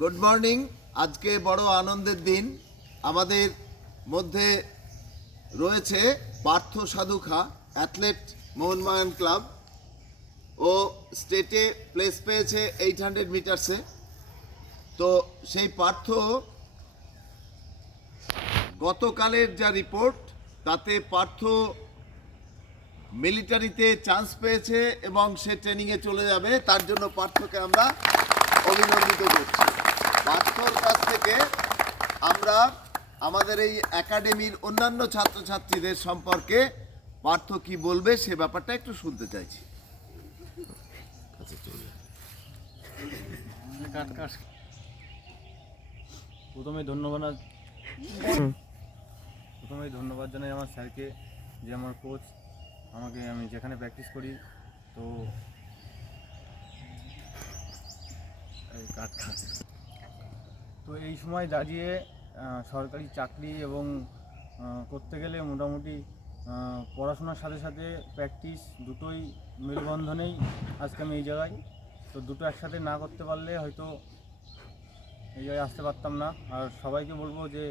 Good morning. আজকে বড় আনন্দের দিন। আমাদের মধ্যে রয়েছে পার্থ সাধুখা, অ্যাথলেট মোহনবাগান ক্লাব। ও স্টেটে প্লেস পেয়েছে 800 মিটার্সে। তো সেই পার্থ গতকালের যা রিপোর্ট তাতে পার্থ মিলিটারিতে চান্স পেয়েছে এবং সে ট্রেনিংয়ে চলে যাবে। তার জন্য পার্থকে আমরা অভিনন্দিত করছি। পার্থর কাছ থেকে আমরা আমাদের এই একাডেমির অন্যান্য ছাত্রছাত্রীদের সম্পর্কে পার্থ কি বলবে সে ব্যাপারটা একটু শুনতে চাইছি। প্রথমেই ধন্যবাদ জানাই আমার স্যারকে, যে আমার কোচ আমি যেখানে প্র্যাকটিস করি তো এই সময় দাঁড়িয়ে সরকারি চাকরি এবং করতে গেলে মোটামুটি পড়াশোনার সাথে সাথে প্র্যাকটিস দুটোই মেলবন্ধনেই আজকে আমি এই জায়গায়। তো দুটো একসাথে না করতে পারলে হয়তো এই জায়গায় আসতে পারতাম না। আর সবাইকে বলবো যে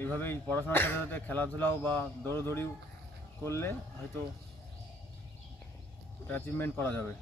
এইভাবেই পড়াশোনার সাথে সাথে খেলাধুলাও বা দৌড়দৌড়িও করলে হয়তো অ্যাচিভমেন্ট করা যাবে।